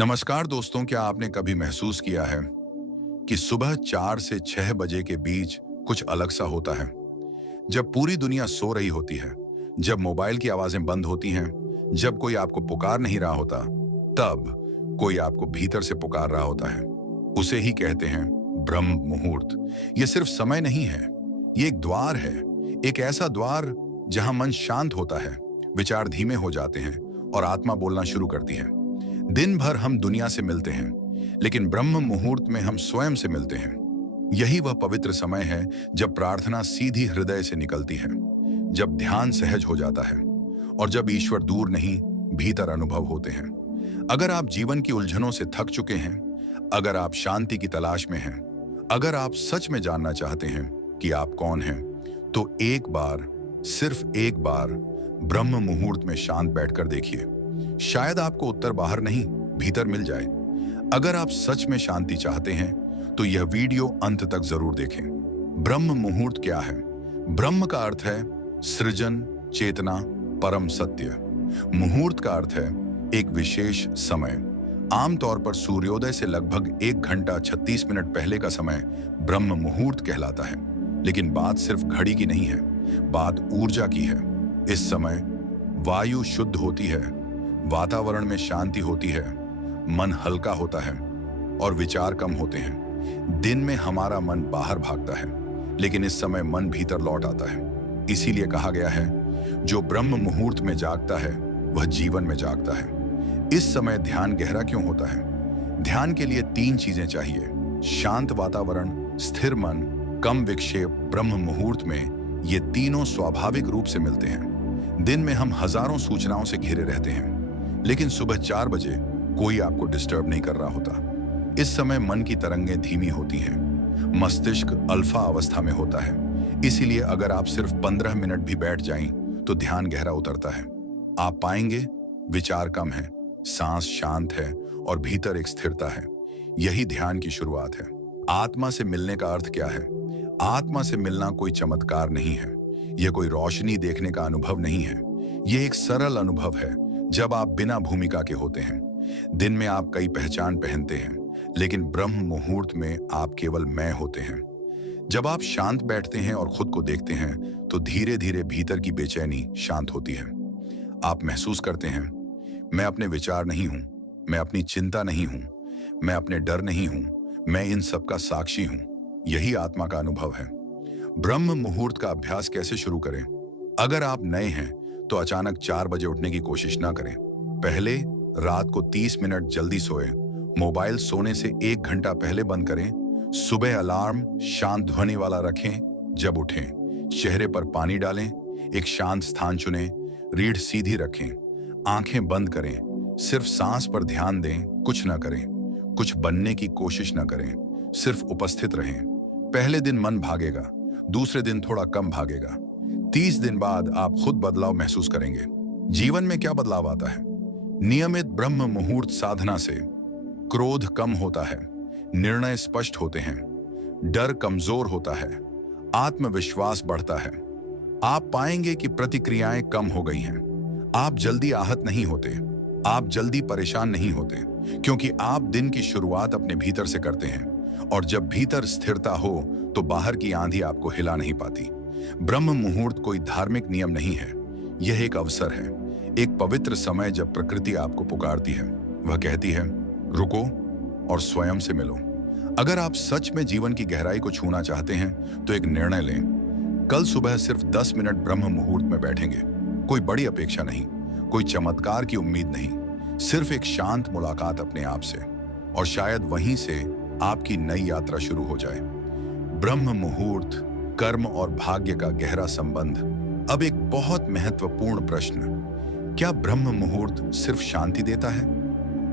नमस्कार दोस्तों, क्या आपने कभी महसूस किया है कि सुबह 4 से 6 बजे के बीच कुछ अलग सा होता है? जब पूरी दुनिया सो रही होती है, जब मोबाइल की आवाजें बंद होती हैं, जब कोई आपको पुकार नहीं रहा होता, तब कोई आपको भीतर से पुकार रहा होता है। उसे ही कहते हैं ब्रह्म मुहूर्त। ये सिर्फ समय नहीं है, ये एक द्वार है। एक ऐसा द्वार जहां मन शांत होता है, विचार धीमे हो जाते हैं और आत्मा बोलना शुरू करती है। दिन भर हम दुनिया से मिलते हैं, लेकिन ब्रह्म मुहूर्त में हम स्वयं से मिलते हैं। यही वह पवित्र समय है जब प्रार्थना सीधी हृदय से निकलती है, जब ध्यान सहज हो जाता है और जब ईश्वर दूर नहीं, भीतर अनुभव होते हैं। अगर आप जीवन की उलझनों से थक चुके हैं, अगर आप शांति की तलाश में हैं, अगर आप सच में जानना चाहते हैं कि आप कौन हैं, तो एक बार, सिर्फ एक बार ब्रह्म मुहूर्त में शांत बैठकर देखिए। शायद आपको उत्तर बाहर नहीं, भीतर मिल जाए। अगर आप सच में शांति चाहते हैं तो यह वीडियो अंत तक जरूर देखें। ब्रह्म मुहूर्त क्या है? ब्रह्म का अर्थ है सृजन, चेतना, परम सत्य। मुहूर्त का अर्थ है एक विशेष समय। आमतौर पर सूर्योदय से लगभग 1 घंटा 36 मिनट पहले का समय ब्रह्म मुहूर्त कहलाता है। लेकिन बात सिर्फ घड़ी की नहीं है, बात ऊर्जा की है। इस समय वायु शुद्ध होती है, वातावरण में शांति होती है, मन हल्का होता है और विचार कम होते हैं। दिन में हमारा मन बाहर भागता है, लेकिन इस समय मन भीतर लौट आता है। इसीलिए कहा गया है, जो ब्रह्म मुहूर्त में जागता है वह जीवन में जागता है। इस समय ध्यान गहरा क्यों होता है? ध्यान के लिए 3 चीजें चाहिए: शांत वातावरण, स्थिर मन, कम विक्षेप। ब्रह्म मुहूर्त में ये तीनों स्वाभाविक रूप से मिलते हैं। दिन में हम हजारों सूचनाओं से घिरे रहते हैं, लेकिन सुबह 4 बजे कोई आपको डिस्टर्ब नहीं कर रहा होता। इस समय मन की तरंगें धीमी होती हैं, मस्तिष्क अल्फा अवस्था में होता है। इसीलिए अगर आप सिर्फ 15 मिनट भी बैठ जाएं तो ध्यान गहरा उतरता है। आप पाएंगे विचार कम है, सांस शांत है और भीतर एक स्थिरता है। यही ध्यान की शुरुआत है। आत्मा से मिलने का अर्थ क्या है? आत्मा से मिलना कोई चमत्कार नहीं है, यह कोई रोशनी देखने का अनुभव नहीं है। यह एक सरल अनुभव है जब आप बिना भूमिका के होते हैं। दिन में आप कई पहचान पहनते हैं, लेकिन ब्रह्म मुहूर्त में आप केवल मैं होते हैं। जब आप शांत बैठते हैं और खुद को देखते हैं, तो धीरे धीरे भीतर की बेचैनी शांत होती है। आप महसूस करते हैं, मैं अपने विचार नहीं हूं, मैं अपनी चिंता नहीं हूं, मैं अपने डर नहीं हूं, मैं इन सब का साक्षी हूं। यही आत्मा का अनुभव है। ब्रह्म मुहूर्त का अभ्यास कैसे शुरू करें? अगर आप नए हैं तो अचानक 4 बजे उठने की कोशिश ना करें। पहले रात को 30 मिनट जल्दी सोए। मोबाइल सोने से 1 घंटा पहले बंद करें। सुबह अलार्म शांत ध्वनि वाला रखें। जब उठें, चेहरे पर पानी डालें, एक शांत स्थान चुनें, रीढ़ सीधी रखें, आंखें बंद करें, सिर्फ सांस पर ध्यान दें, कुछ ना करें, कुछ बनने की कोशिश ना करें, सिर्फ उपस्थित रहें। पहले दिन मन भागेगा, दूसरे दिन थोड़ा कम भागेगा। 30 दिन बाद आप खुद बदलाव महसूस करेंगे। जीवन में क्या बदलाव आता है? नियमित ब्रह्म मुहूर्त साधना से क्रोध कम होता है, निर्णय स्पष्ट होते हैं, डर कमजोर होता है, आत्मविश्वास बढ़ता है। आप पाएंगे कि प्रतिक्रियाएं कम हो गई हैं। आप जल्दी आहत नहीं होते, आप जल्दी परेशान नहीं होते, क्योंकि आप दिन की शुरुआत अपने भीतर से करते हैं। और जब भीतर स्थिरता हो तो बाहर की आंधी आपको हिला नहीं पाती। ब्रह्म मुहूर्त कोई धार्मिक नियम नहीं है, यह एक अवसर है, एक पवित्र समय जब प्रकृति आपको पुकारती है। वह कहती है, रुको और स्वयं से मिलो। अगर आप सच में जीवन की गहराई को छूना चाहते हैं तो एक निर्णय लें। कल सुबह सिर्फ 10 मिनट ब्रह्म मुहूर्त में बैठेंगे। कोई बड़ी अपेक्षा नहीं, कोई चमत्कार की उम्मीद नहीं, सिर्फ एक शांत मुलाकात अपने आप से। और शायद वहीं से आपकी नई यात्रा शुरू हो जाए। ब्रह्म मुहूर्त, कर्म और भाग्य का गहरा संबंध। अब एक बहुत महत्वपूर्ण प्रश्न, क्या ब्रह्म मुहूर्त सिर्फ शांति देता है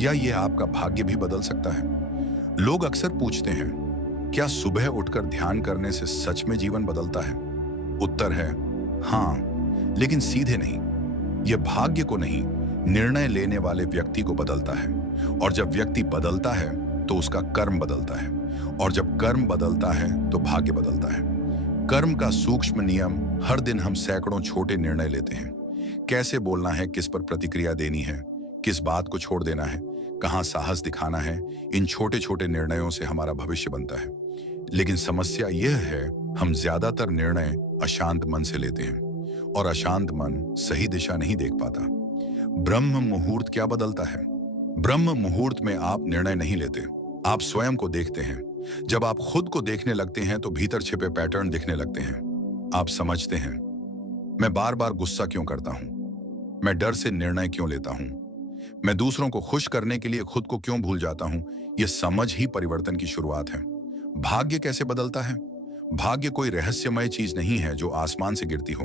या यह आपका भाग्य भी बदल सकता है? लोग अक्सर पूछते हैं, क्या सुबह उठकर ध्यान करने से सच में जीवन बदलता है? उत्तर है हाँ, लेकिन सीधे नहीं। यह भाग्य को नहीं, निर्णय लेने वाले व्यक्ति को बदलता है। और जब व्यक्ति बदलता है तो उसका कर्म बदलता है, और जब कर्म बदलता है तो भाग्य बदलता है। कर्म का सूक्ष्म नियम, हर दिन हम सैकड़ों छोटे निर्णय लेते हैं। कैसे बोलना है, किस पर प्रतिक्रिया देनी है, किस बात को छोड़ देना है, कहाँ साहस दिखाना है, इन छोटे छोटे निर्णयों से हमारा भविष्य बनता है। लेकिन समस्या यह है, हम ज्यादातर निर्णय अशांत मन से लेते हैं और अशांत मन सही दिशा नहीं देख पाता। ब्रह्म मुहूर्त क्या बदलता है? ब्रह्म मुहूर्त में आप निर्णय नहीं लेते, आप स्वयं को देखते हैं। जब आप खुद को देखने लगते हैं तो भीतर छिपे पैटर्न दिखने लगते हैं। आप समझते हैं, मैं बार बार गुस्सा क्यों करता हूं, मैं डर से निर्णय क्यों लेता हूं, मैं दूसरों को खुश करने के लिए खुद को क्यों भूल जाता हूं। यह समझ ही परिवर्तन की शुरुआत है। भाग्य कैसे बदलता है? भाग्य कोई रहस्यमय चीज नहीं है जो आसमान से गिरती हो।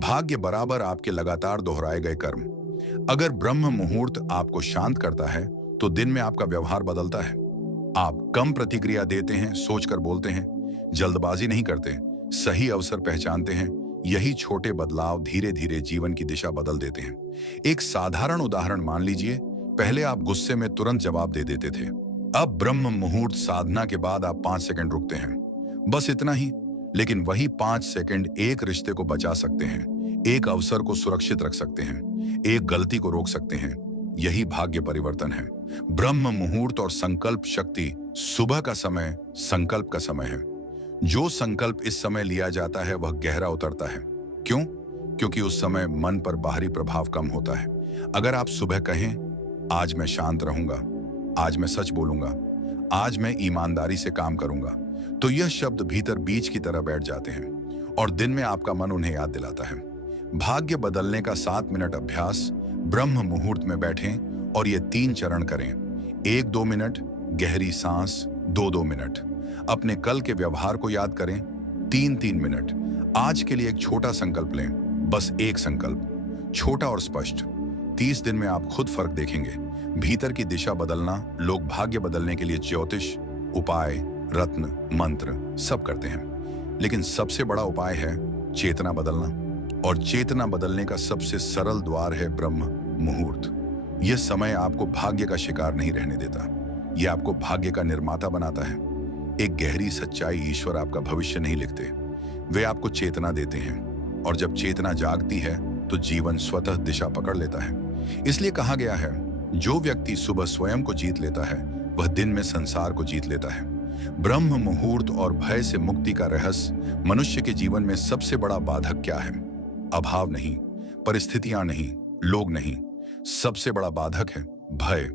भाग्य बराबर आपके लगातार दोहराए गए कर्म। अगर ब्रह्म मुहूर्त आपको शांत करता है तो दिन में आपका व्यवहार बदलता है। आप कम प्रतिक्रिया देते हैं, सोचकर बोलते हैं, जल्दबाजी नहीं करते, सही अवसर पहचानते हैं। यही छोटे बदलाव धीरे धीरे जीवन की दिशा बदल देते हैं। एक साधारण उदाहरण मान लीजिए, पहले आप गुस्से में तुरंत जवाब दे देते थे। अब ब्रह्म मुहूर्त साधना के बाद आप 5 सेकंड रुकते हैं, बस इतना ही। लेकिन वही 5 सेकंड एक रिश्ते को बचा सकते हैं, एक अवसर को सुरक्षित रख सकते हैं, एक गलती को रोक सकते हैं। यही भाग्य परिवर्तन है। ब्रह्म मुहूर्त और संकल्प शक्ति। सुबह का समय संकल्प का समय है। जो संकल्प इस समय लिया जाता है वह गहरा उतरता है। क्यों? क्योंकि उस समय मन पर बाहरी प्रभाव कम होता है। अगर आप सुबह कहें, आज मैं शांत रहूंगा, आज मैं सच बोलूंगा, आज मैं ईमानदारी से काम करूंगा, तो यह शब्द भीतर बीज की तरह बैठ जाते हैं और दिन में आपका मन उन्हें याद दिलाता है। भाग्य बदलने का 7 मिनट अभ्यास। ब्रह्म मुहूर्त में बैठें और ये 3 चरण करें। 1-2 मिनट गहरी सांस, 2-2 मिनट अपने कल के व्यवहार को याद करें, 3-3 मिनट आज के लिए एक छोटा संकल्प लें, बस एक संकल्प, छोटा और स्पष्ट। 30 दिन में आप खुद फर्क देखेंगे। भीतर की दिशा बदलना। लोग भाग्य बदलने के लिए ज्योतिष, उपाय, रत्न, मंत्र सब करते हैं, लेकिन सबसे बड़ा उपाय है चेतना बदलना। और चेतना बदलने का सबसे सरल द्वार है ब्रह्म मुहूर्त। यह समय आपको भाग्य का शिकार नहीं रहने देता, यह आपको भाग्य का निर्माता बनाता है। एक गहरी सच्चाई, ईश्वर आपका भविष्य नहीं लिखते, वे आपको चेतना देते हैं। और जब चेतना जागती है तो जीवन स्वतः दिशा पकड़ लेता है। इसलिए कहा गया है, जो व्यक्ति सुबह स्वयं को जीत लेता है वह दिन में संसार को जीत लेता है। ब्रह्म मुहूर्त और भय से मुक्ति का रहस्य। मनुष्य के जीवन में सबसे बड़ा बाधक क्या है? अभाव नहीं, परिस्थितियां नहीं, लोग नहीं। सबसे बड़ा बाधक है भय।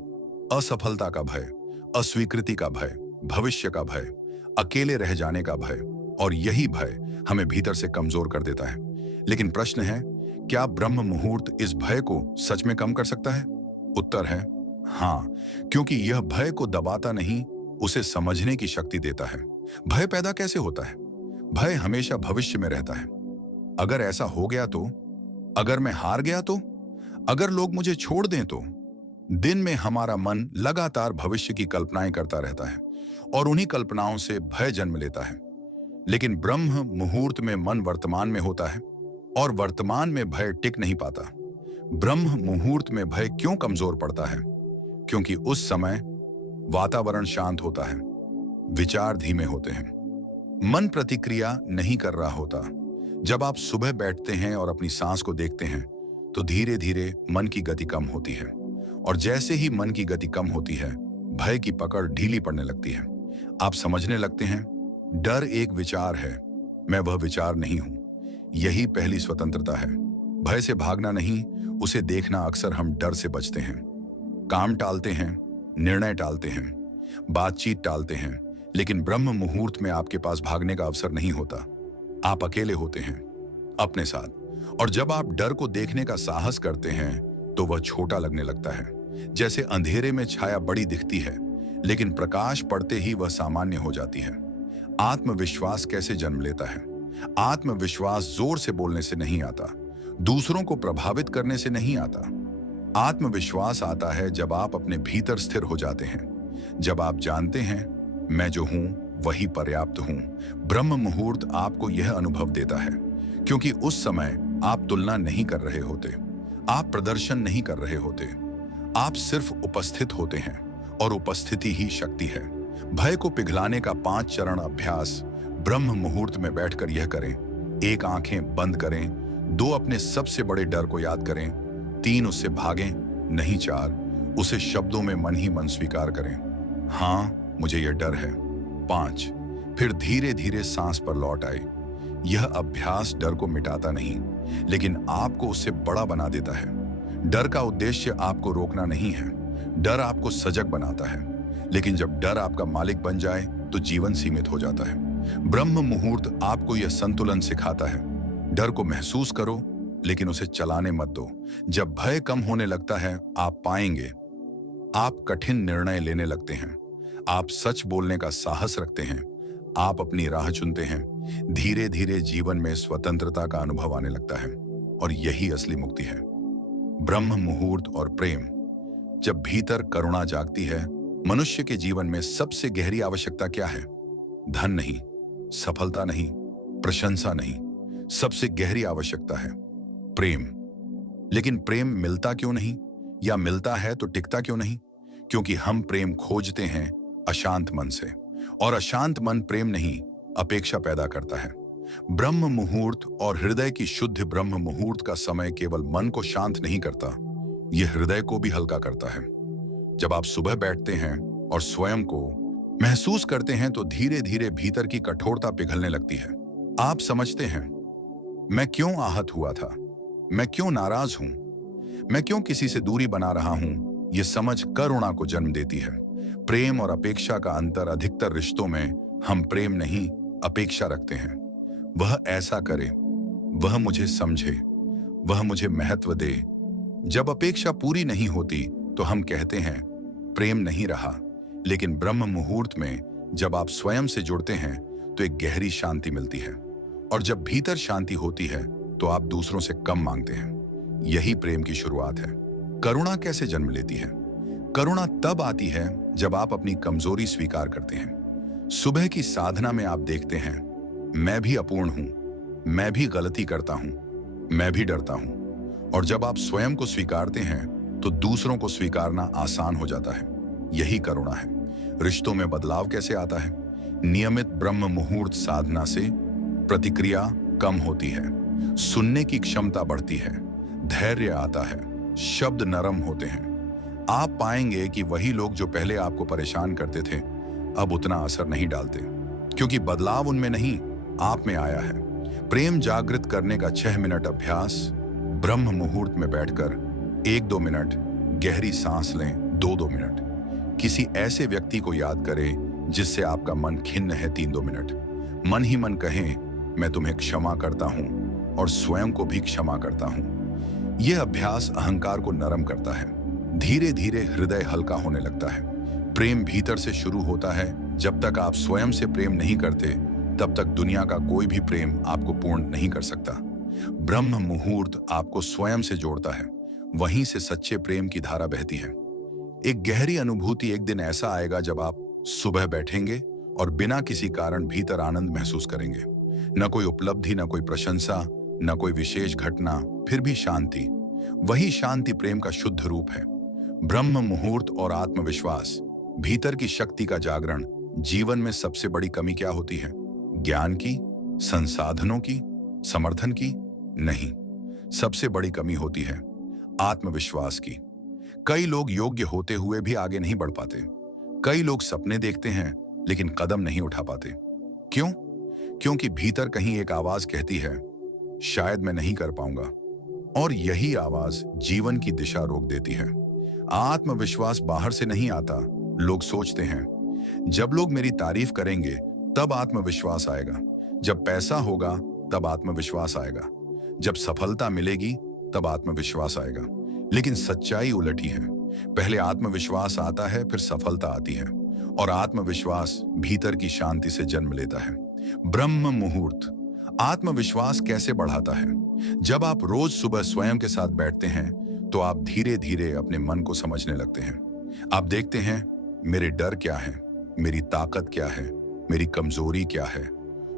असफलता का भय, अस्वीकृति का भय, भविष्य का भय, अकेले रह जाने का भय। और यही भय हमें भीतर से कमजोर कर देता है। लेकिन प्रश्न है, क्या ब्रह्म मुहूर्त इस भय को सच में कम कर सकता है? उत्तर है हाँ, क्योंकि यह भय को दबाता नहीं, उसे समझने की शक्ति देता है। भय पैदा कैसे होता है? भय हमेशा भविष्य में रहता है। अगर ऐसा हो गया तो, अगर मैं हार गया तो, अगर लोग मुझे छोड़ दें तो। दिन में हमारा मन लगातार भविष्य की कल्पनाएं करता रहता है और उन्हीं कल्पनाओं से भय जन्म लेता है। लेकिन ब्रह्म मुहूर्त में मन वर्तमान में होता है और वर्तमान में भय टिक नहीं पाता। ब्रह्म मुहूर्त में भय क्यों कमजोर पड़ता है? क्योंकि उस समय वातावरण शांत होता है, विचार धीमे होते हैं, मन प्रतिक्रिया नहीं कर रहा होता। जब आप सुबह बैठते हैं और अपनी सांस को देखते हैं तो धीरे धीरे मन की गति कम होती है। और जैसे ही मन की गति कम होती है, भय की पकड़ ढीली पड़ने लगती है। आप समझने लगते हैं, डर एक विचार है, मैं वह विचार नहीं हूं। यही पहली स्वतंत्रता है। भय से भागना नहीं, उसे देखना। अक्सर हम डर से बचते हैं, काम टालते हैं, निर्णय टालते हैं, बातचीत टालते हैं। लेकिन ब्रह्म मुहूर्त में आपके पास भागने का अवसर नहीं होता। आप अकेले होते हैं अपने साथ। और जब आप डर को देखने का साहस करते हैं तो वह छोटा लगने लगता है। जैसे अंधेरे में छाया बड़ी दिखती है, लेकिन प्रकाश पड़ते ही वह सामान्य हो जाती है। आत्मविश्वास कैसे जन्म लेता है? आत्मविश्वास जोर से बोलने से नहीं आता, दूसरों को प्रभावित करने से नहीं आता। आत्मविश्वास आता है जब आप अपने भीतर स्थिर हो जाते हैं, जब आप जानते हैं, मैं जो हूं वही पर्याप्त हूं। ब्रह्म मुहूर्त आपको यह अनुभव देता है, क्योंकि उस समय आप तुलना नहीं कर रहे होते, आप प्रदर्शन नहीं कर रहे होते, आप सिर्फ उपस्थित होते हैं। और उपस्थिति ही शक्ति है। भय को पिघलाने का 5 चरण अभ्यास। ब्रह्म मुहूर्त में बैठकर यह करें। 1 आंखें बंद करें, 2 अपने सबसे बड़े डर को याद करें, 3 उससे भागें नहीं, 4 उसे शब्दों में मन ही मन स्वीकार करें, हाँ मुझे यह डर है। 5, फिर धीरे धीरे सांस पर लौट आए। यह अभ्यास डर को मिटाता नहीं, लेकिन आपको उससे बड़ा बना देता है। डर का उद्देश्य आपको रोकना नहीं है, डर आपको सजग बनाता है। लेकिन जब डर आपका मालिक बन जाए तो जीवन सीमित हो जाता है। ब्रह्म मुहूर्त आपको यह संतुलन सिखाता है। डर को महसूस करो, लेकिन उसे चलाने मत दो। जब भय कम होने लगता है, आप पाएंगे आप कठिन निर्णय लेने लगते हैं, आप सच बोलने का साहस रखते हैं, आप अपनी राह चुनते हैं। धीरे धीरे जीवन में स्वतंत्रता का अनुभव आने लगता है, और यही असली मुक्ति है। ब्रह्म मुहूर्त और प्रेम। जब भीतर करुणा जागती है, मनुष्य के जीवन में सबसे गहरी आवश्यकता क्या है? धन नहीं, सफलता नहीं, प्रशंसा नहीं, सबसे गहरी आवश्यकता है प्रेम। लेकिन प्रेम मिलता क्यों नहीं, या मिलता है तो टिकता क्यों नहीं? क्योंकि हम प्रेम खोजते हैं अशांत मन से, और अशांत मन प्रेम नहीं, अपेक्षा पैदा करता है। ब्रह्म मुहूर्त और हृदय की शुद्ध ब्रह्म मुहूर्त का समय केवल मन को शांत नहीं करता, यह हृदय को भी हल्का करता है। जब आप सुबह बैठते हैं और स्वयं को महसूस करते हैं, तो धीरे धीरे भीतर की कठोरता पिघलने लगती है। आप समझते हैं, मैं क्यों आहत हुआ था, मैं क्यों नाराज हूं, मैं क्यों किसी से दूरी बना रहा हूं। यह समझ करुणा को जन्म देती है। प्रेम और अपेक्षा का अंतर। अधिकतर रिश्तों में हम प्रेम नहीं, अपेक्षा रखते हैं। वह ऐसा करे, वह मुझे समझे, वह मुझे महत्व दे। जब अपेक्षा पूरी नहीं होती तो हम कहते हैं प्रेम नहीं रहा। लेकिन ब्रह्म मुहूर्त में जब आप स्वयं से जुड़ते हैं तो एक गहरी शांति मिलती है, और जब भीतर शांति होती है तो आप दूसरों से कम मांगते हैं। यही प्रेम की शुरुआत है। करुणा कैसे जन्म लेती है? करुणा तब आती है जब आप अपनी कमजोरी स्वीकार करते हैं। सुबह की साधना में आप देखते हैं, मैं भी अपूर्ण हूं, मैं भी गलती करता हूं, मैं भी डरता हूं। और जब आप स्वयं को स्वीकारते हैं तो दूसरों को स्वीकारना आसान हो जाता है। यही करुणा है। रिश्तों में बदलाव कैसे आता है? नियमित ब्रह्म मुहूर्त साधना से प्रतिक्रिया कम होती है, सुनने की क्षमता बढ़ती है, धैर्य आता है, शब्द नरम होते हैं। आप पाएंगे कि वही लोग जो पहले आपको परेशान करते थे अब उतना असर नहीं डालते, क्योंकि बदलाव उनमें नहीं, आप में आया है। प्रेम जागृत करने का 6 मिनट अभ्यास। ब्रह्म मुहूर्त में बैठकर 1-2 मिनट गहरी सांस लें। 2-2 मिनट किसी ऐसे व्यक्ति को याद करें जिससे आपका मन खिन्न है। 3-2 मिनट मन ही मन कहें, मैं तुम्हें क्षमा करता हूं और स्वयं को भी क्षमा करता हूं। यह अभ्यास अहंकार को नरम करता है। धीरे धीरे हृदय हल्का होने लगता है। प्रेम भीतर से शुरू होता है। जब तक आप स्वयं से प्रेम नहीं करते, तब तक दुनिया का कोई भी प्रेम आपको पूर्ण नहीं कर सकता। ब्रह्म मुहूर्त आपको स्वयं से जोड़ता है, वहीं से सच्चे प्रेम की धारा बहती है। एक गहरी अनुभूति एक दिन ऐसा आएगा जब आप सुबह बैठेंगे और बिना किसी कारण भीतर आनंद महसूस करेंगे। न कोई उपलब्धि, न कोई प्रशंसा, न कोई विशेष घटना, फिर भी शांति। वही शांति प्रेम का शुद्ध रूप है। ब्रह्म मुहूर्त और आत्मविश्वास। भीतर की शक्ति का जागरण। जीवन में सबसे बड़ी कमी क्या होती है? ज्ञान की, संसाधनों की, समर्थन की? नहीं, सबसे बड़ी कमी होती है आत्मविश्वास की। कई लोग योग्य होते हुए भी आगे नहीं बढ़ पाते। कई लोग सपने देखते हैं लेकिन कदम नहीं उठा पाते। क्यों? क्योंकि भीतर कहीं एक आवाज कहती है, शायद मैं नहीं कर पाऊंगा, और यही आवाज जीवन की दिशा रोक देती है। आत्मविश्वास बाहर से नहीं आता। लोग सोचते हैं, जब लोग मेरी तारीफ करेंगे तब आत्मविश्वास आएगा, जब पैसा होगा तब आत्मविश्वास आएगा, जब सफलता मिलेगी तब आत्मविश्वास आएगा। लेकिन सच्चाई उलट ही है। पहले आत्मविश्वास आता है, फिर सफलता आती है, और आत्मविश्वास भीतर की शांति से जन्म लेता है। ब्रह्म मुहूर्त आत्मविश्वास कैसे बढ़ाता है? जब आप रोज सुबह स्वयं के साथ बैठते हैं तो आप धीरे धीरे अपने मन को समझने लगते हैं। आप देखते हैं, मेरे डर क्या है, मेरी ताकत क्या है, मेरी कमजोरी क्या है।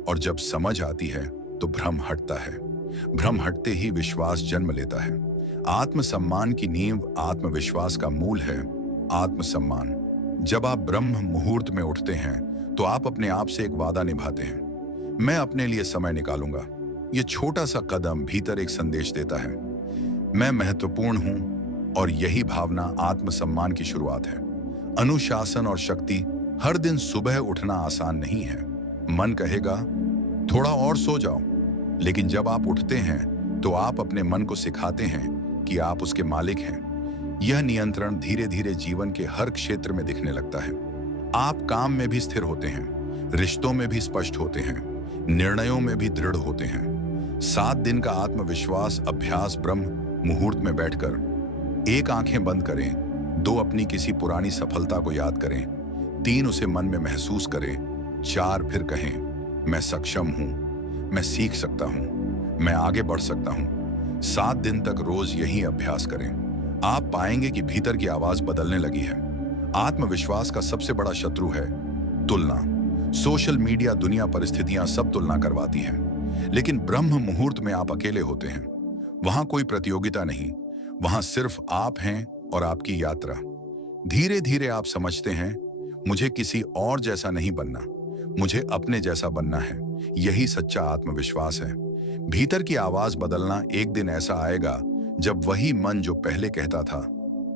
और जब समझ आती है तो भ्रम हटता है। भ्रम हटते ही विश्वास जन्म लेता है। आत्मसम्मान की नींव आत्मविश्वास का मूल है। आत्मसम्मान। जब आप ब्रह्म मुहूर्त में उठते हैं तो आप अपने आप से एक वादा निभाते हैं, मैं अपने लिए समय निकालूंगा। यह छोटा सा कदम भीतर एक संदेश देता है, मैं महत्वपूर्ण हूं, और यही भावना आत्मसम्मान की शुरुआत है। अनुशासन और शक्ति। हर दिन सुबह उठना आसान नहीं है। मन कहेगा थोड़ा और सो जाओ, लेकिन जब आप उठते हैं तो आप अपने मन को सिखाते हैं कि आप उसके मालिक हैं। यह नियंत्रण धीरे धीरे जीवन के हर क्षेत्र में दिखने लगता है। आप काम में भी स्थिर होते हैं, रिश्तों में भी स्पष्ट होते हैं, निर्णयों में भी दृढ़ होते हैं। 7 दिन का आत्मविश्वास अभ्यास। ब्रह्म मुहूर्त में बैठकर 1 आंखें बंद करें, 2 अपनी किसी पुरानी सफलता को याद करें, 3 उसे मन में महसूस करें, 4 फिर कहें मैं सक्षम हूं, मैं सीख सकता हूं, मैं आगे बढ़ सकता हूं। 7 दिन तक रोज यही अभ्यास करें। आप पाएंगे कि भीतर की आवाज बदलने लगी है। आत्मविश्वास का सबसे बड़ा शत्रु है तुलना। सोशल मीडिया, दुनिया, परिस्थितियां सब तुलना करवाती हैं, लेकिन ब्रह्म मुहूर्त में आप अकेले होते हैं। वहां कोई प्रतियोगिता नहीं, वहां सिर्फ आप हैं और आपकी यात्रा। धीरे धीरे आप समझते हैं मुझे किसी और जैसा नहीं बनना, मुझे अपने जैसा बनना है। यही सच्चा आत्मविश्वास है। भीतर की आवाज बदलना। एक दिन ऐसा आएगा जब वही मन जो पहले कहता था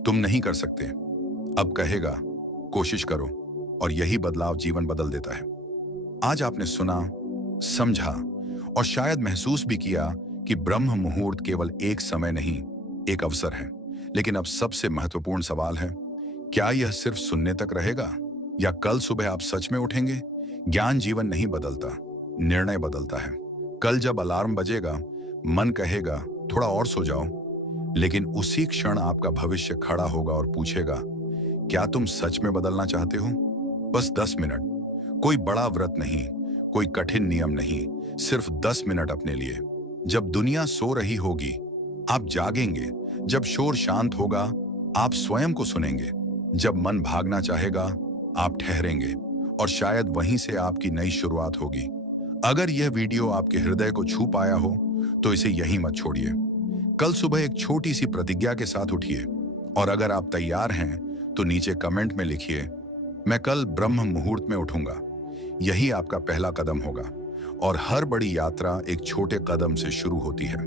तुम नहीं कर सकते, अब कहेगा कोशिश करो, और यही बदलाव जीवन बदल देता है। आज आपने सुना, समझा और शायद महसूस भी किया कि ब्रह्म मुहूर्त केवल एक समय नहीं, एक अवसर है। लेकिन अब सबसे महत्वपूर्ण सवाल है, क्या यह सिर्फ सुनने तक रहेगा, या कल सुबह आप सच में उठेंगे? ज्ञान जीवन नहीं बदलता, निर्णय बदलता है। कल जब अलार्म बजेगा, मन कहेगा थोड़ा और सो जाओ, लेकिन उसी क्षण आपका भविष्य खड़ा होगा और पूछेगा क्या तुम सच में बदलना चाहते हो? बस 10 मिनट, कोई बड़ा व्रत नहीं, कोई कठिन नियम नहीं, सिर्फ 10 मिनट अपने लिए। जब दुनिया सो रही होगी आप जागेंगे, जब शोर शांत होगा आप स्वयं को सुनेंगे, जब मन भागना चाहेगा आप ठहरेंगे, और शायद वहीं से आपकी नई शुरुआत होगी। अगर यह वीडियो आपके हृदय को छू पाया हो तो इसे यहीं मत छोड़िए। कल सुबह एक छोटी सी प्रतिज्ञा के साथ उठिए, और अगर आप तैयार हैं तो नीचे कमेंट में लिखिए मैं कल ब्रह्म मुहूर्त में उठूंगा। यही आपका पहला कदम होगा, और हर बड़ी यात्रा एक छोटे कदम से शुरू होती है।